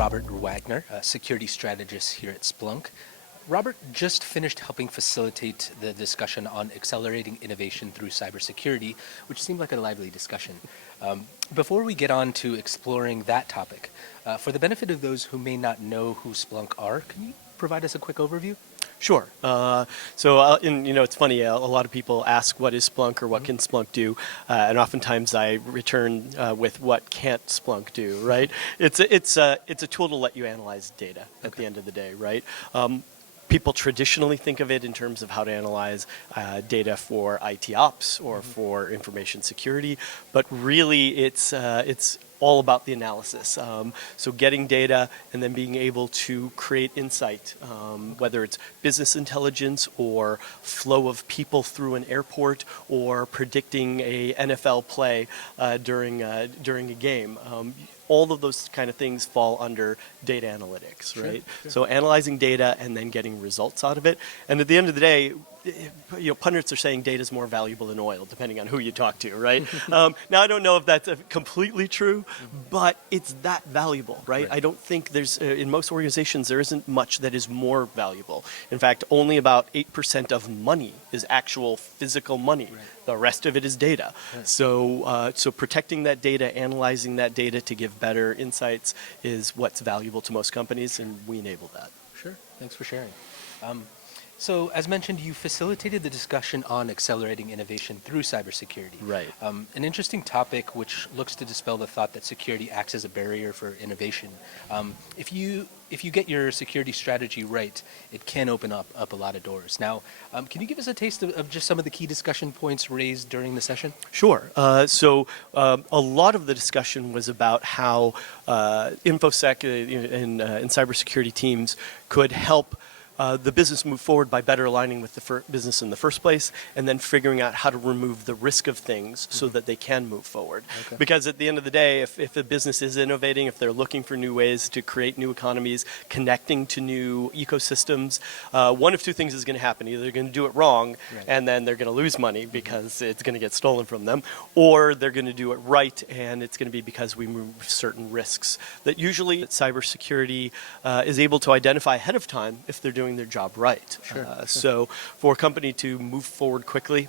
Robert Wagner, a security strategist here at Splunk. Robert just finished helping facilitate the discussion on accelerating innovation through cybersecurity, which seemed like a lively discussion. Before we get on to exploring that topic, for the benefit of those who may not know who Splunk are, can you provide us a quick overview? Sure. It's funny. A lot of people ask, "What is Splunk?" or "What can Splunk do?" And oftentimes I return with, "What can't Splunk do?" Right? It's a tool to let you analyze data at the end of the day, right? People traditionally think of it in terms of how to analyze data for IT ops or for information security, but really it's all about the analysis. So getting data and then being able to create insight, whether it's business intelligence or flow of people through an airport or predicting a NFL play during a game. All of those kind of things fall under data analytics, right? Sure. So analyzing data and then getting results out of it. And at the end of the day, pundits are saying data is more valuable than oil, depending on who you talk to, right? Now, I don't know if that's completely true, but it's that valuable, right? I don't think there's, in most organizations, there isn't much that is more valuable. In fact, only about 8% of money is actual physical money. The rest of it is data. So protecting that data, analyzing that data to give better insights is what's valuable to most companies, and we enable that. Sure. Thanks for sharing. So, as mentioned, you facilitated the discussion on accelerating innovation through cybersecurity. Right. An interesting topic which looks to dispel the thought that security acts as a barrier for innovation. If you get your security strategy right, it can open up a lot of doors. Now, can you give us a taste of just some of the key discussion points raised during the session? Sure. So a lot of the discussion was about how InfoSec and cybersecurity teams could help the business move forward by better aligning with the business in the first place, and then figuring out how to remove the risk of things so that they can move forward. Okay. Because at the end of the day, if a business is innovating, if they're looking for new ways to create new economies, connecting to new ecosystems, one of two things is going to happen. Either they're going to do it wrong, and then they're going to lose money because it's going to get stolen from them, or they're going to do it right, and it's going to be because we remove certain risks that usually cybersecurity is able to identify ahead of time if they're doing their job right. Sure. So for a company to move forward quickly,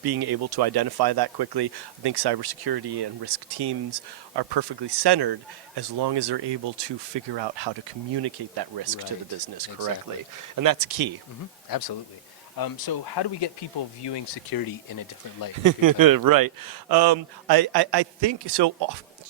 being able to identify that quickly, I think cybersecurity and risk teams are perfectly centered as long as they're able to figure out how to communicate that risk to the business correctly. And that's key. Absolutely. So how do we get people viewing security in a different light? Right. I think so.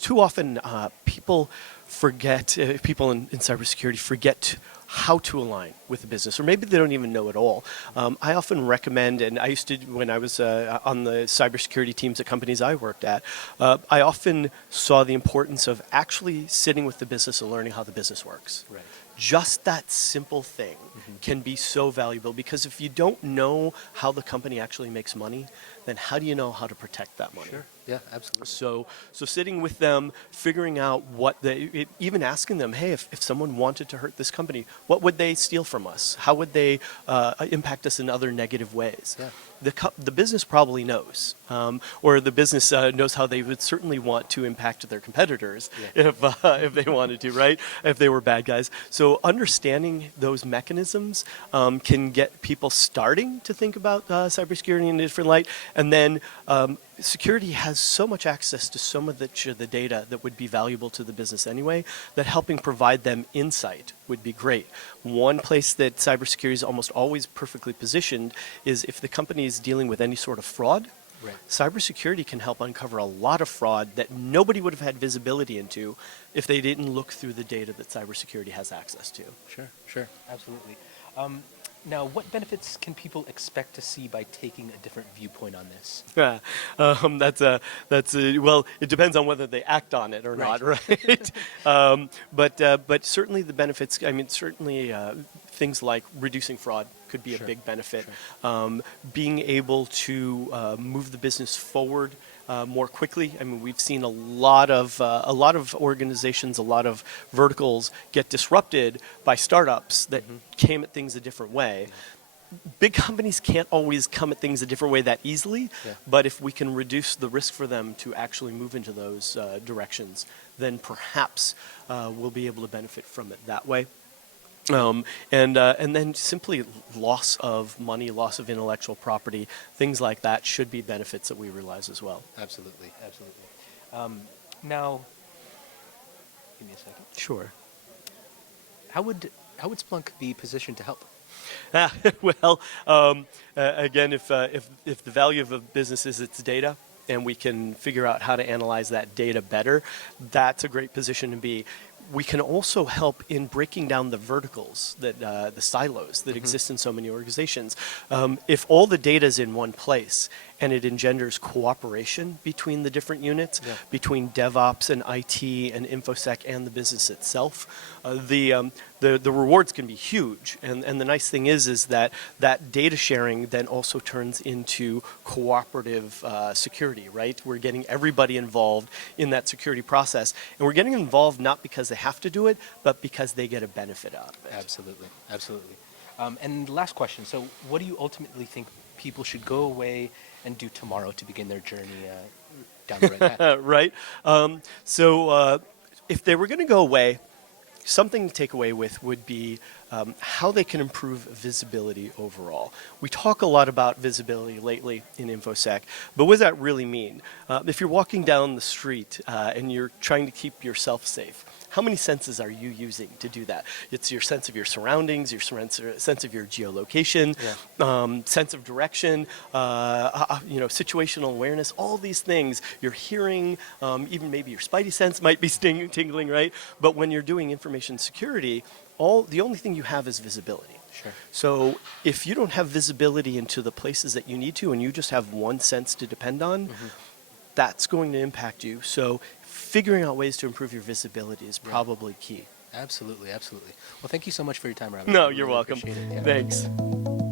Too often people forget, people in cybersecurity forget how to align with the business, or maybe they don't even know at all. I often recommend, and I used to, when I was on the cybersecurity teams at companies I worked at, I often saw the importance of actually sitting with the business and learning how the business works. Right. Just that simple thing can be so valuable, because if you don't know how the company actually makes money, then how do you know how to protect that money? Sure. Yeah, absolutely. So sitting with them, figuring out even asking them, hey, if someone wanted to hurt this company, what would they steal from us? How would they impact us in other negative ways? Yeah. The business probably knows, or the business knows how they would certainly want to impact their competitors if they wanted to, right? If they were bad guys. So understanding those mechanisms can get people starting to think about cybersecurity in a different light. And then security has so much access to so much of the data that would be valuable to the business anyway, that helping provide them insight would be great. One place that cybersecurity is almost always perfectly positioned is if the company is dealing with any sort of fraud. Right. Cybersecurity can help uncover a lot of fraud that nobody would have had visibility into if they didn't look through the data that cybersecurity has access to. Sure, absolutely. Now, what benefits can people expect to see by taking a different viewpoint on this? Well, it depends on whether they act on it or not, right? But certainly the benefits, I mean, certainly things like reducing fraud could be a big benefit. Being able to move the business forward more quickly. I mean, we've seen a lot of organizations, a lot of verticals get disrupted by startups that came at things a different way. big companies can't always come at things a different way that easily, Yeah. but if we can reduce the risk for them to actually move into those directions, then perhaps we'll be able to benefit from it that way. And then simply loss of money, loss of intellectual property, things like that should be benefits that we realize as well. Absolutely, absolutely. Now, give me a second. Sure. How would Splunk be positioned to help? Well, again, if the value of a business is its data, and we can figure out how to analyze that data better, that's a great position to be. We can also help in breaking down the verticals, that the silos that exist in so many organizations. If all the data is in one place and it engenders cooperation between the different units, between DevOps and IT and InfoSec and the business itself, the rewards can be huge. And the nice thing is that data sharing then also turns into cooperative security, right? We're getting everybody involved in that security process. And we're getting involved not because they have to do it, but because they get a benefit out of it. Absolutely, absolutely. And last question. So what do you ultimately think people should go away and do tomorrow to begin their journey down the right path? Right. So if they were going to go away, something to take away with would be how they can improve visibility overall. We talk a lot about visibility lately in InfoSec, but what does that really mean? If you're walking down the street and you're trying to keep yourself safe, how many senses are you using to do that? It's your sense of your surroundings, your sense of your geolocation, sense of direction, situational awareness, all these things. Your hearing, even maybe your spidey sense might be tingling, right? But when you're doing information security, the only thing you have is visibility. Sure. So if you don't have visibility into the places that you need to, and you just have one sense to depend on, that's going to impact you. So figuring out ways to improve your visibility is probably key. Absolutely, absolutely. Well, thank you so much for your time, Robert. No, I you're really welcome. appreciate it. Yeah. Thanks.